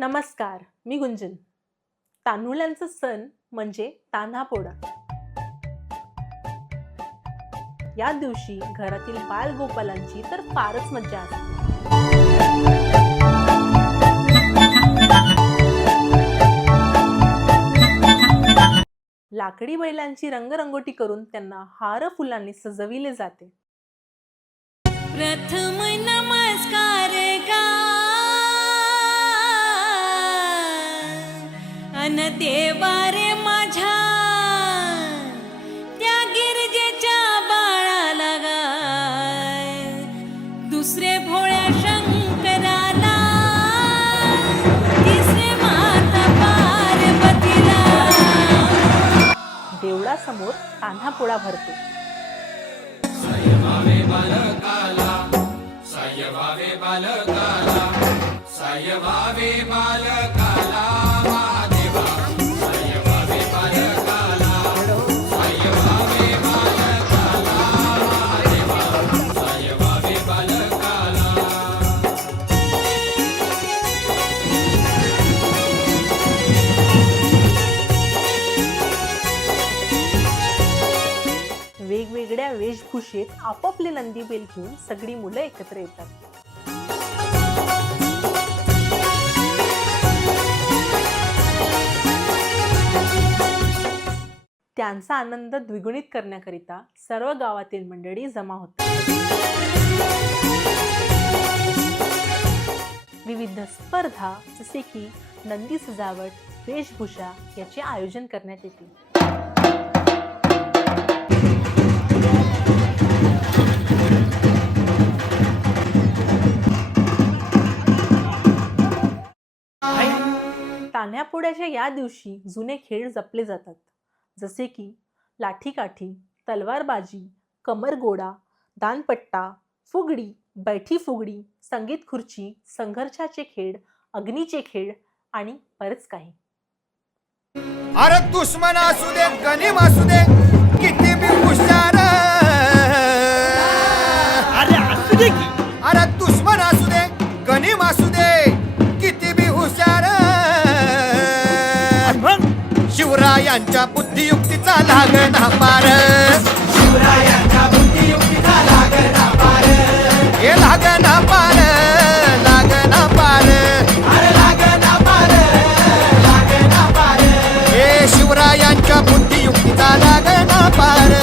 नमस्कार, मी गुंजन. तान्हुल्यांचा सण म्हणजे तान्हापोळा. या दिवशी घरातील बालगोपालांची तर फारच मज्जा असते. लाकडी बैलांची रंगरंगोटी करून त्यांना हार फुलांनी सजविले जाते. प्रथम नमस्कार गा अन देवा रे माझ्या त्या गिरजेच्या बाळाला गाय, दुसरे भोळ्या शंकराला, तिसरे माता पार्वतीला. देवळासमोर तान्हापोळा भरतो. सायवावे बालकाला, सायवावे बालकाला, सायवावे बालकाला महादेवा, सायवावे बालकाला, सायवावे बालकाला महादेवा, सायवावे बालकाला. वेगवेगळ्या वेशभूषेत आपापले नंदी बैल घेऊन सगळी मुलं एकत्र येतात. त्यांचा आनंद द्विगुणित करण्याकरिता सर्व गावातील मंडळी जमा होतात. विविध स्पर्धा जसे की नंदी सजावट, वेशभूषा याचे आयोजन करण्यात येते. तान्हापोळ्याच्या या दिवशी जुने खेळ जपले जातात, जसे की लाठीकाठी, तलवारबाजी, कमरगोडा, दानपट्टा, फुगडी, बैठी फुगडी, संगीत खुर्ची, संघर्षाचे खेळ, अग्नीचे खेळ आणि बरेच काही. अरे दुश्मन असू दे, गनीम असू दे, किती बी हुशार. अरे असू दे की, अरे दुश्मन असू दे, गनीम असू दे, किती बी हुशार. शिवरायांच्या बुद्धियुक्तीचा लागना पार, शिवरायांच्या बुद्धियुक्तीचा लागना पार, हे लागना पार, लागना पार, अरे लागना पार, लागना पार, हे शिवरायांच्या बुद्धियुक्तीचा लागना पार.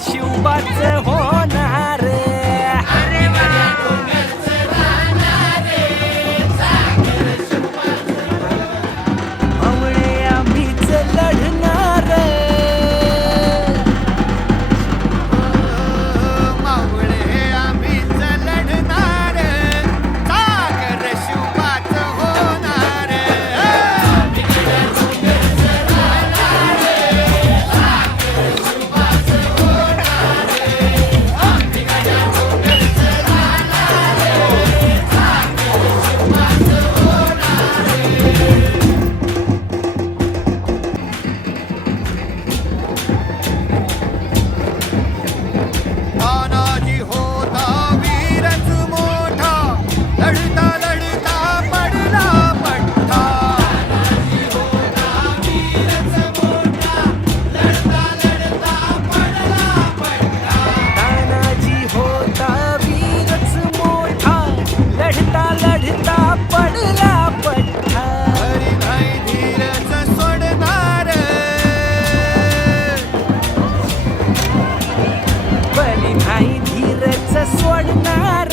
शिवबाच होणार. आवळे आम्हीच लढणार, मावळे आम्हीच लढणार, सागर शिवबाच होणार. तानाजी होता वीरच मोठा, लढता लढता पडला पट्टा. तानाजी होता वीरच मोठा, लढता लढता पडला पट्टा. तानाजी होता वीरच मोठा, लढता लढता पडला पट्टा. हरी नाही धीरच सोडणार, बली नाही धीरच सोडणार,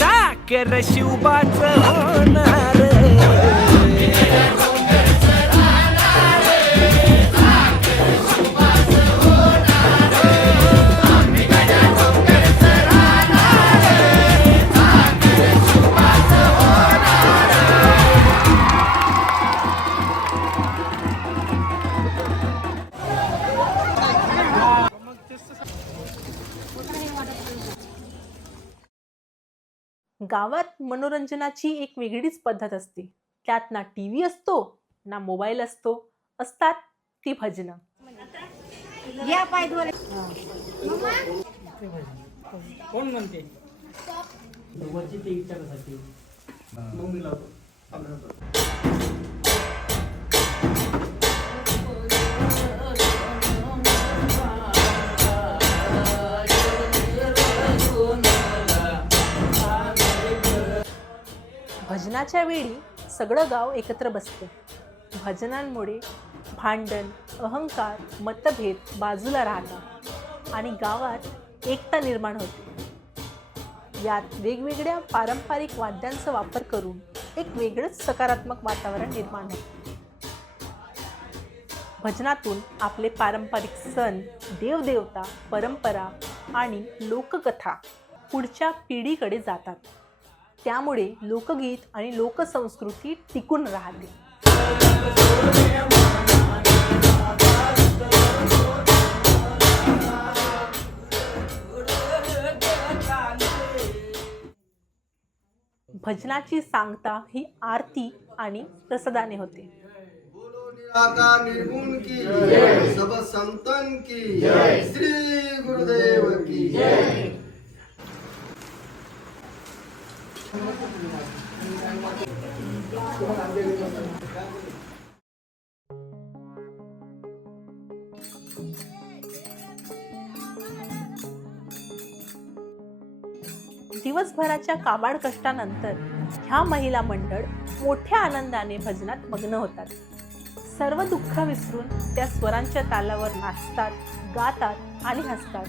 चाकर शिवबाच होणार. गावात मनोरंजनाची एक वेगळीच पद्धत असते. त्यात ना टीव्ही असतो ना मोबाईल असतो, असतात ती भजनं. कोण म्हणते वरची ते विचारासाठी मग मी लावतो. भजनाच्या वेळी सगळं गाव एकत्र बसते. भजनांमुळे भांडण, अहंकार, मतभेद बाजूला राहतात आणि गावात एकता निर्माण होते. यात वेगवेगळ्या पारंपरिक वाद्यांचा वापर करून एक वेगळंच सकारात्मक वातावरण निर्माण होते. भजनातून आपले पारंपरिक सण, देवदेवता, परंपरा आणि लोककथा पुढच्या पिढीकडे जातात. त्यामुळे लोकगीत आणि लोकसंस्कृती टिकून राहते. भजनाची सांगता ही आरती आणि प्रसादाने होते. निराकार निर्गुण की जय, सब संतन की जय, श्री गुरुदेव की जय. दिवसभराच्या काबाड कष्टानंतर ह्या महिला मंडळ मोठ्या आनंदाने भजनात मग्न होतात. सर्व दुःख विसरून त्या स्वरांच्या तालावर नाचतात, गातात आणि हसतात.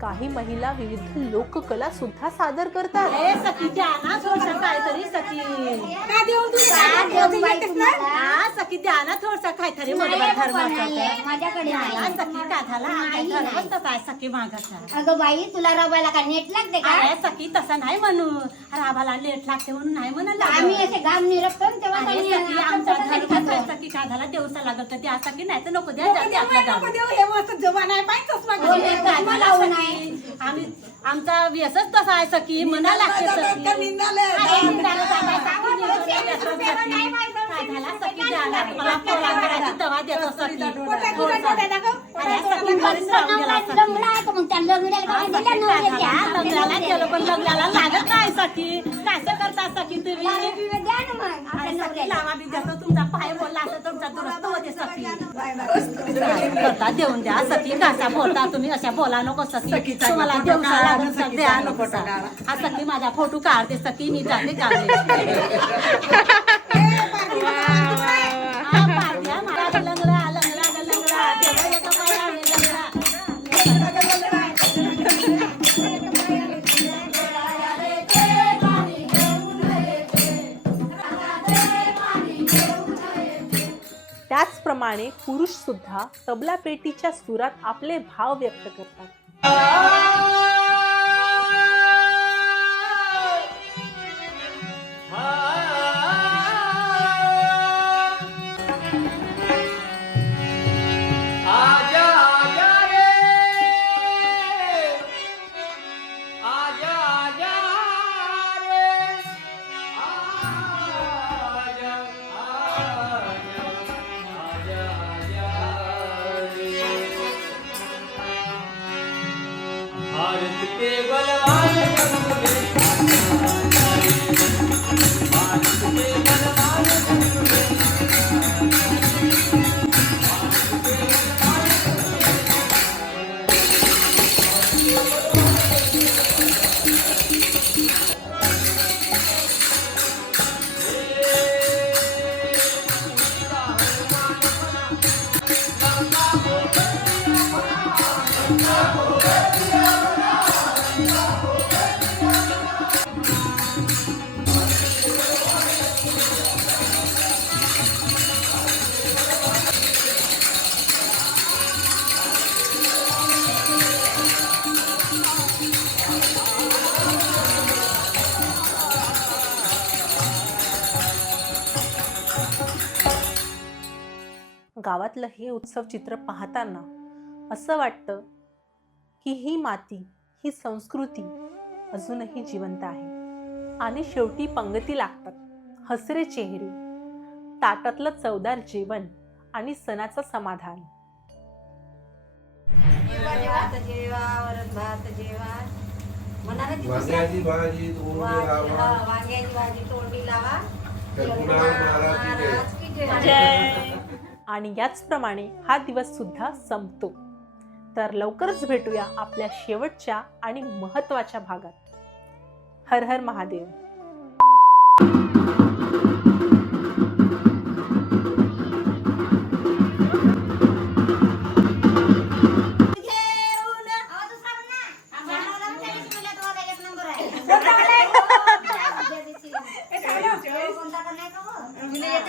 काही महिला विविध लोककला सुद्धा सादर करतात. सखी द्या ना थोडस काहीतरी सखी का देऊन तू सखी द्या ना थोडस काहीतरी माझ्याकडे सखी का झाला मस्त काय सखी मागत अगं बाई तुला रबायला का नेट लागते का? अरे सखी तसं नाही म्हणू राभाला लेट लागते म्हणून नाही म्हणाला आम्ही असे गाव निरपतो ना तेव्हा अरे त्यांनी सखी आमच्या आमचं घरी तसं कसं खातो. सखी काय झाला देवसा लागत तर त्या सखी नाही तर नको द्या जाते आपल्या गावात. हे मस्त जवान आहे बाई चष्मा घालून. काय चष्मा झाला लावून सखी? आहे. आम्ही आमचा व्यसच तसा आहे सखी म्हणा लागते सखी. अरे निंदालं काय सांगू नाही व्यसन सखी. काय झाला सखी द्याला मला पोरांची दवा देतो सखी. अरे सखी घरीच राहून गेला सखी. लंगडा आहे का मग त्या लंगड्याला का दिल्या नवऱ्याच्या? लग्नाला गेलो पण लग्नाला लागत नाही सखी. कसं करता सखी तुम्ही? लावा बिवा द्या ना मग आपल्या अरे सखी नवऱ्याला. लावा बी देतो तुमचा पाय बोलला असं तुमचा दुरुस्त होते सखी. करता देऊन द्या सखी कसा बोलता तुम्ही अशा बोला नको सखी. तुम्हाला देवसा लागून सखी द्या नको हा सखी माझा फोटो काढते सखी मी जाते काढते. हा पाड्या माझा लंगडा लंगडा लंगडा देवा येतो पायाने लंगडा. त्याचप्रमाणे पुरुष सुद्धा तबला पेटीच्या सुरात आपले भाव व्यक्त करतात. आजा आजा रे आजा आजा रे गावातलं हे उत्सव चित्र पाहताना असं वाटतं की ही माती, ही संस्कृती अजूनही जिवंत आहे. आणि शेवटी पंगती लागतात, हसरे चेहरे, ताटातलं चवदार जेवण आणि सणाचं समाधान. वांग्याची भाजी तोंडी लावा, रघुनाथ महाराज की जय. आणि याचप्रमाणे हा दिवस सुद्धा संपतो. तर लवकरच भेटूया आपल्या शेवटच्या आणि महत्त्वाच्या भागात. हर हर महादेव.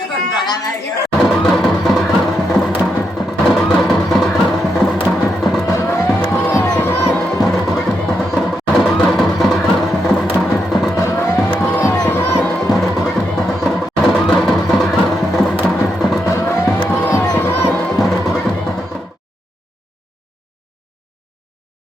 कोणता